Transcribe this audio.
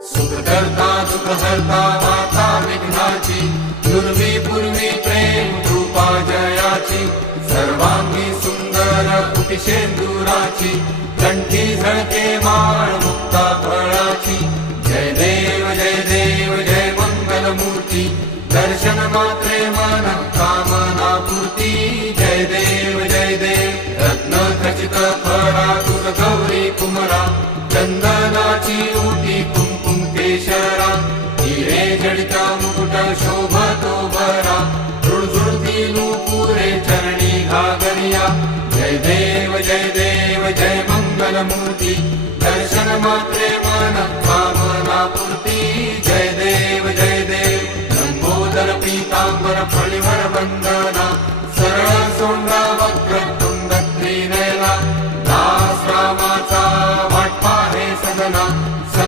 सुख करता दुख हरता माता विघ्नाची, पूर्वी पूर्वी प्रेम रूपा जयाची, सर्वांगी सुंदर कुटिशेंदुराची, कंठी झळके माळ मुक्ता फळाची। जय देव जय मंगल मूर्ती, दर्शन मात्रे मन कामना पूर्ती। जय देव रत्न खचित फळा तुझ गौरी कुमरा, चंदनाची उटी कुंकुम केशरा, हिरे जडिता मुकुट शोभतो बरा, झुळझुळती नूपुरे चरणी घागरिया। जय देव जय मंगल मूर्ती, दर्शन मात्रे मन